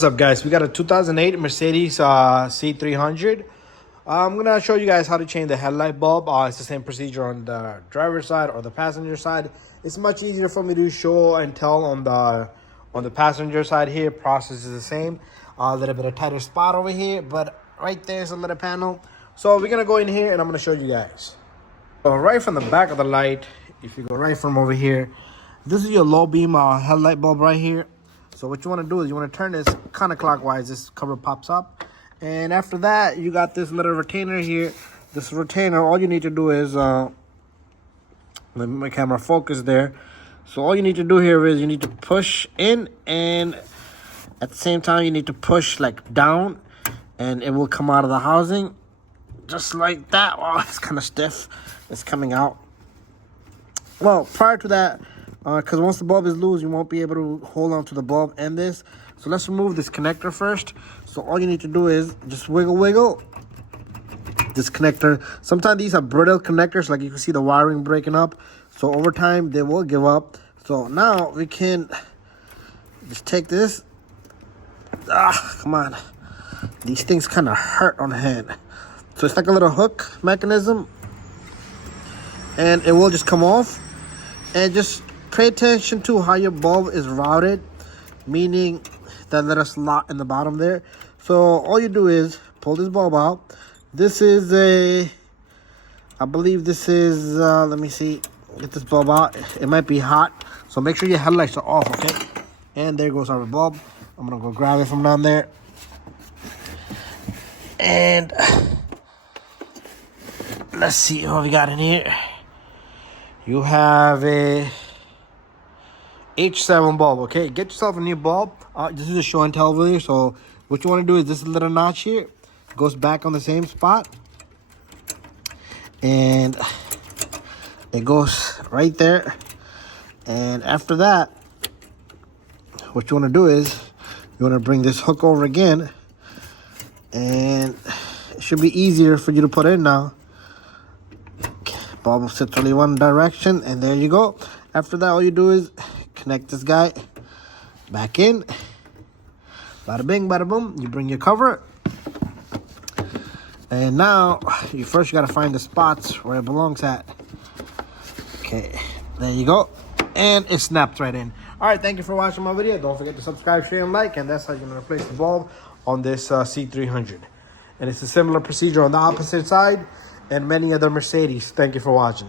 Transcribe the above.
What's up, guys? We got a 2008 Mercedes C300. I'm gonna show you guys how to change the headlight bulb. It's the same procedure on the driver's side or the passenger side. It's much easier for me to show and tell on the passenger side here. Process is the same. A little bit of tighter spot over here, but right there's a little panel. So we're gonna go in here and I'm gonna show you guys. So right from the back of the light, if you go right from over here, this is your low beam headlight bulb right here. So what you want to do is you want to turn this counterclockwise. This cover pops up. And after that, you got this little retainer here. This retainer, all you need to do is, let my camera focus there. So all you need to do here is you need to push in, and at the same time, you need to push like down, and it will come out of the housing. Just like that. Oh, it's kind of stiff. It's coming out. Well, prior to that, because once the bulb is loose, you won't be able to hold on to the bulb and this. So let's remove this connector first. So all you need to do is just wiggle this connector. Sometimes these are brittle connectors, like you can see the wiring breaking up. So over time, they will give up. So now we can just take this. Come on. These things kind of hurt on the hand. So it's like a little hook mechanism. And it will just come off. And just pay attention to how your bulb is routed, meaning that little slot in the bottom there. So all you do is pull this bulb out. This is I believe this is, let me see, get this bulb out. It might be hot, so make sure your headlights are off, okay? And there goes our bulb. I'm gonna go grab it from down there. And let's see what we got in here. You have a H7 bulb, okay? Get yourself a new bulb. This is a show and tell video, so what you want to do is this little notch here goes back on the same spot. And it goes right there. And after that, what you want to do is you want to bring this hook over again. And it should be easier for you to put in now. Bulb sits only one direction, and there you go. After that, all you do is connect this guy back in. Bada bing, bada boom. You bring your cover. And now, you gotta find the spots where it belongs at. Okay, there you go. And it snaps right in. Alright, thank you for watching my video. Don't forget to subscribe, share, and like. And that's how you're gonna replace the bulb on this C300. And it's a similar procedure on the opposite side and many other Mercedes. Thank you for watching.